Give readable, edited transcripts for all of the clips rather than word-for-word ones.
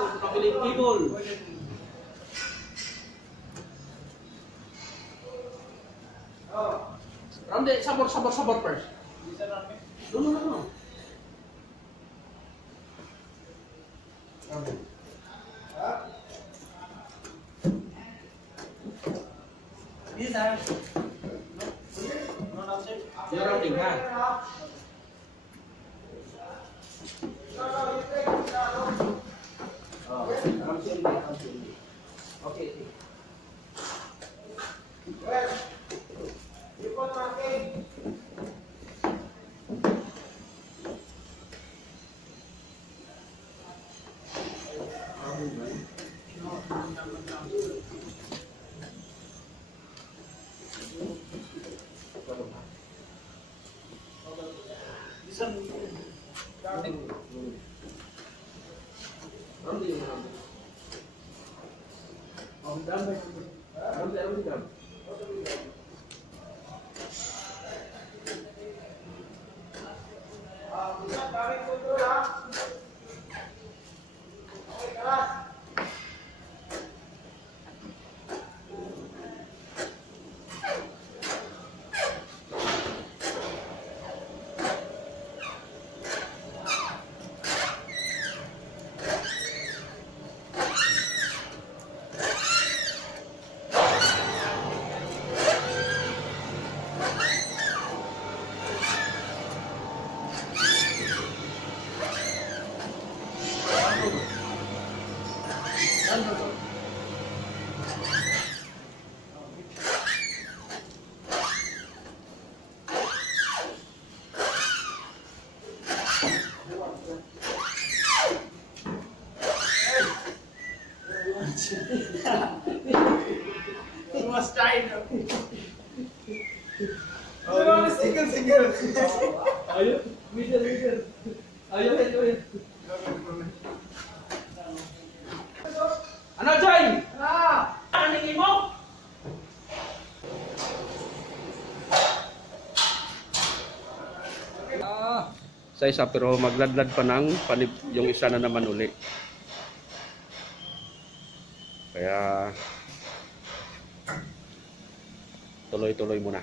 kung kapilin cable. Ramde, sabor first. No. This are You're rounding, ha? Okay. was trying. Oh, single. Ayo, middle. Ayo. Ano, Joy? Ano ningin mo? Sa isa pero magladlad pa ng panib yung isa na naman uli. Kaya tuloy-tuloy muna.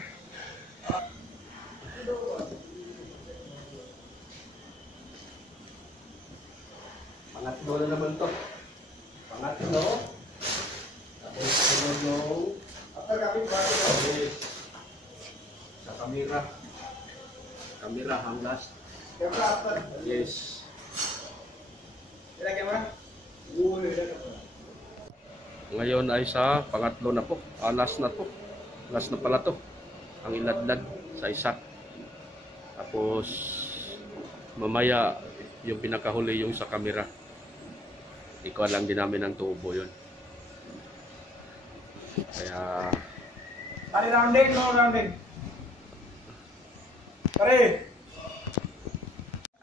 Pangatlo na naman to. Pangatlo. Tapos sunod yung After kapit bago na. sa kamera. Kamera ang last. Camera after. Yes. Ila camera? Ngayon ay sa pangatlo na po. Last na po. Last na pala to. Ang iladlad sa isa. Tapos mamaya yung pinakahuli yung sa kamera. Ikaw lang din namin ang tubo yun. Kaya Tali rounding, no rounding. Pare.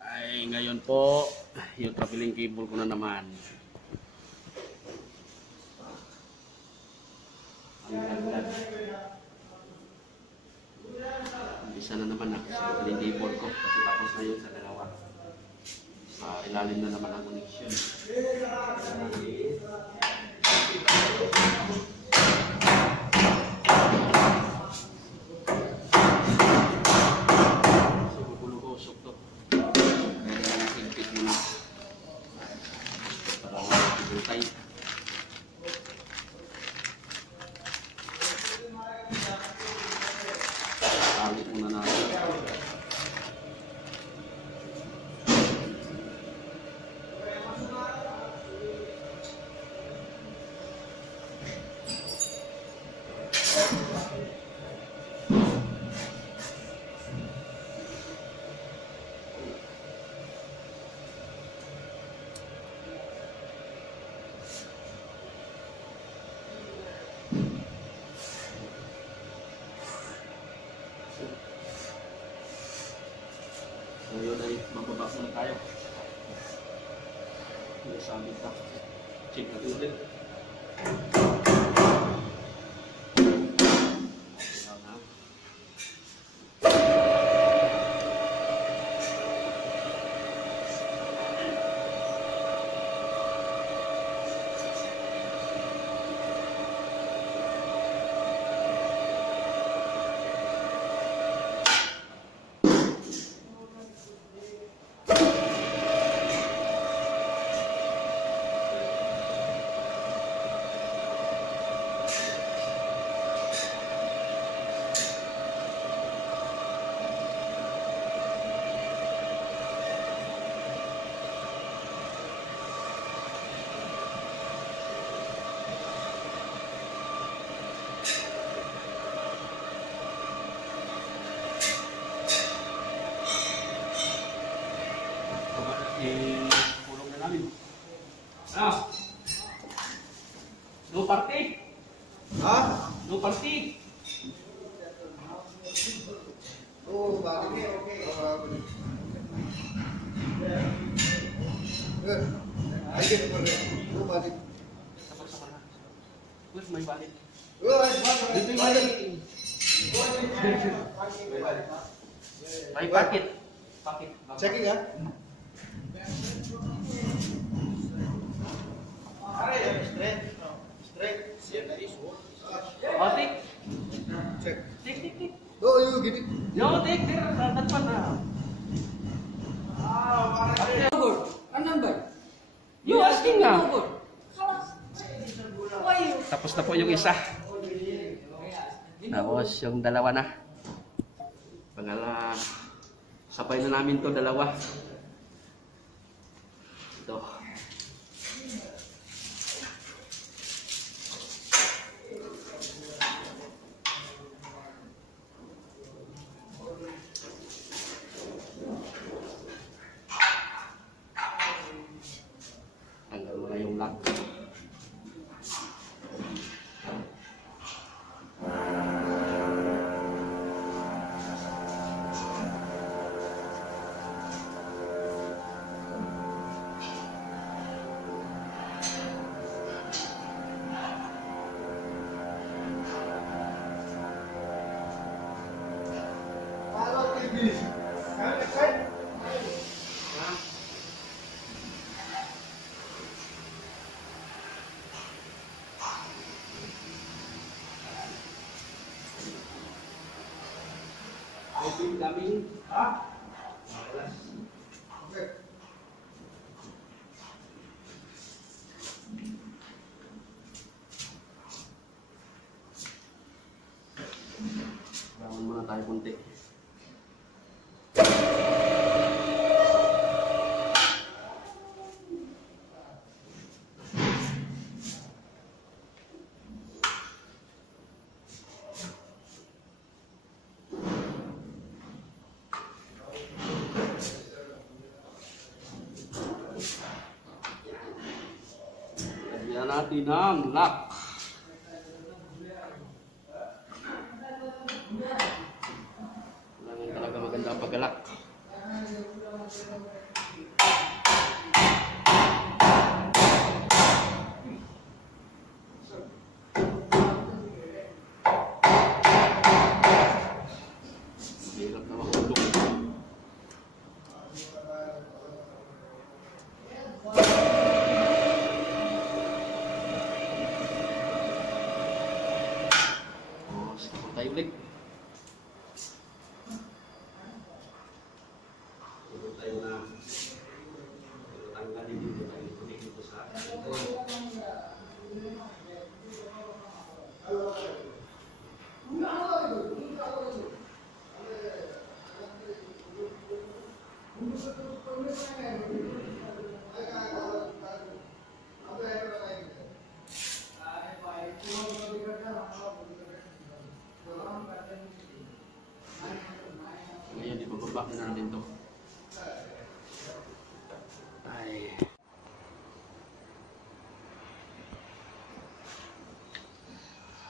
ay ngayon po yung traveling cable ko na naman. Ang iladlad. Isa na naman ako sa traveling cable ko kasi tapos na yun sa dalawa. Sa ilalim na naman ang connection. Usok to. Kaya nasigpit mo na. Para magbutay. Talit muna natin. Ngayon ay mababa muna tayo. Sabit na. Check natin ulit. Ah. No party. Ha? No party. Oh, bakit? Okay. I get it. Oh, bakit? Sama-sama na. Where's my wallet? Oh, Dito yung wallet. May packet. Packet. checking ha? Straight. Oh, take. Check. Take. Oh, you get it. Yo, take. That one na. Ano ba? You asking nga. Why? Tapos na po yung isa. Tapos yung dalawa na. Sabay na namin to dalawa. Ito. Tanggal mo na yung lock. Kami, bangun muna tayo konti. Lagyan natin ang lock. Kailangan talaga maganda ang paggalak. Hirap na mahulog. Tayo ulit. Tayo na tanggalin dito tayo dito sa ngayon, ibababa na namin ito.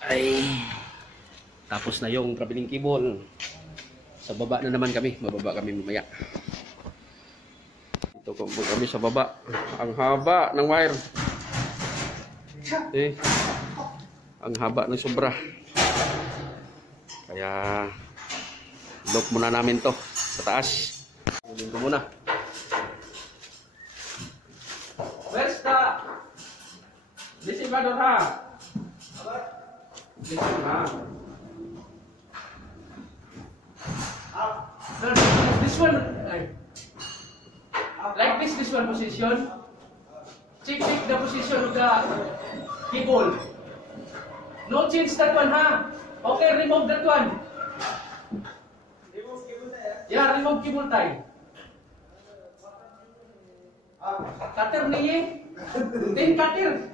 Ay. Tapos na yung traveling cable. Sa baba na naman kami. Mababa kami mamaya. Ito po kami sa baba. Ang haba ng wire. Ang haba ng sobra. Kaya lock muna namin to sa taas. Kunin ko muna. Where's the receiver ha? This one, like this one position. Check the position of the cable. No change that one, ha? Okay, remove that one. Yeah, remove cable tie. Cutter niye? Then cutter.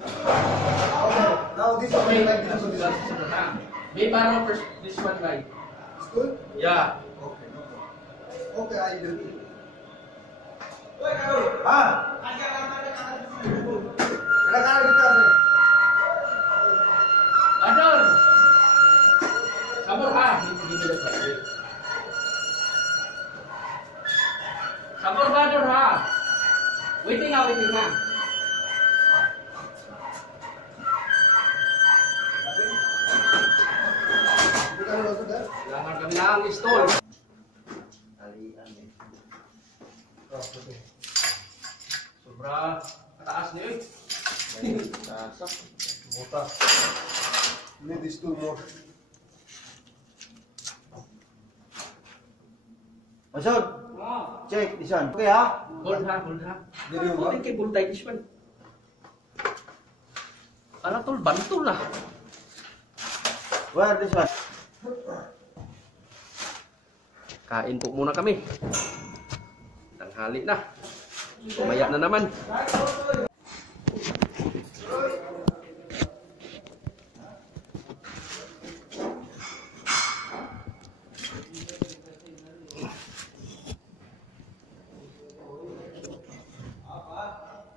Now this one Okay, like this. may borrow first this one, right? It's good? Yeah. Okay, no problem. Okay, I will. Ah! Waiting ha, waiting ha. You can also there. Kailangan kami ng stall. Oh, okay. Sobra kataas niyo eh. Sasak. Mota. Need these two more. Masud, Oh. check this one. Okay ha? Hold ha, hold ha. Did you Hold want? kay hold this one. Ala tol, bantul lah. Where this one? Kain po muna kami. Tanghali na. Kumaya na naman.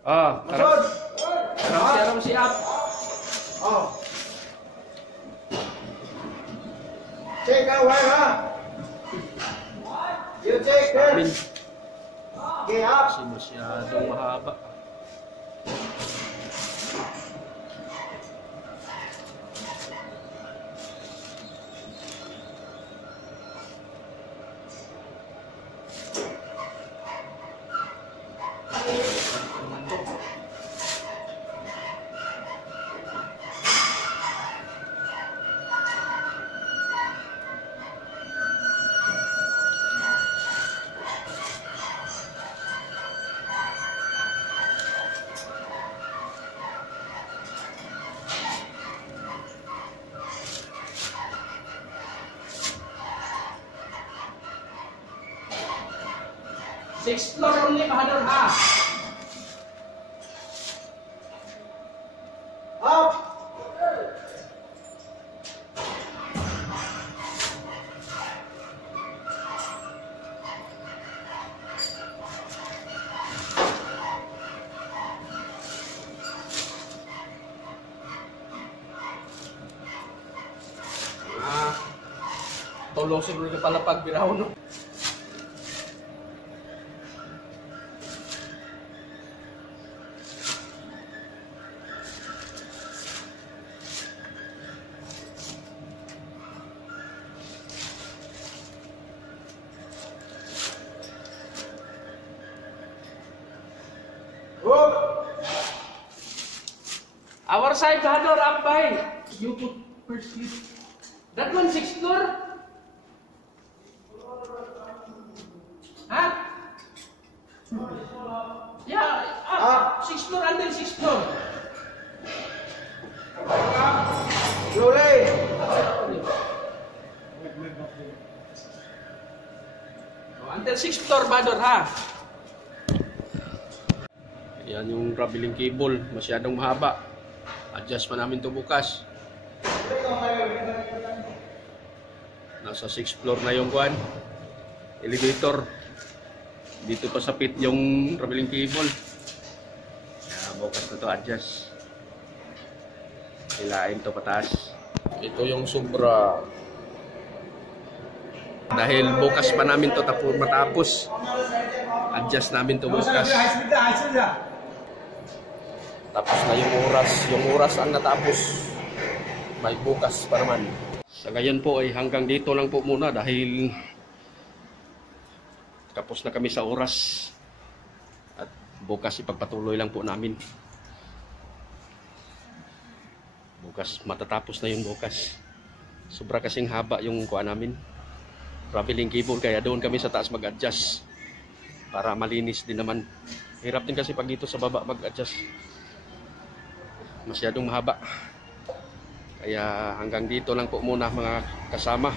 Masud! Aram siap. Oh. Check ha, where ha? You check there. Min, Okay ha? kasi masyadong mahaba. Sixth floor only, Bahadur ha. Up! Tolong siguro ka pala pagbiraw no. Our side, Bahadur, up by. You put first slip. That one, sixth floor. Huh? Yeah, up. Sixth floor until sixth floor. Slowly! Until sixth floor, Bahadur, ha? Yan yung traveling cable. Masyadong mahaba. Adjust pa namin to bukas. Nasa 6th floor na yung kuan. Elevator. Dito pa sa pit yung traveling cable. Kaya bukas na to adjust. Hilain to pataas. Ito yung sobra. Dahil bukas pa namin to matapos. Adjust namin to bukas. Tapos na yung oras. Yung oras ang natapos. May bukas pa naman. Sa ngayon po ay hanggang dito lang po muna dahil tapos na kami sa oras. At bukas ipagpatuloy lang po namin. Bukas matatapos na yun bukas. Sobra kasing haba yung kuha namin. Traveling cable kaya doon kami sa taas mag-adjust. Para malinis din naman. Hirap din kasi pag dito sa baba mag-adjust. Masyadong mahaba. Kaya hanggang dito lang po muna mga kasama.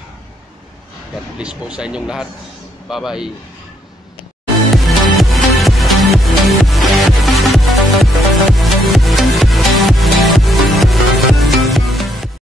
God bless po sa inyong lahat. Bye-bye.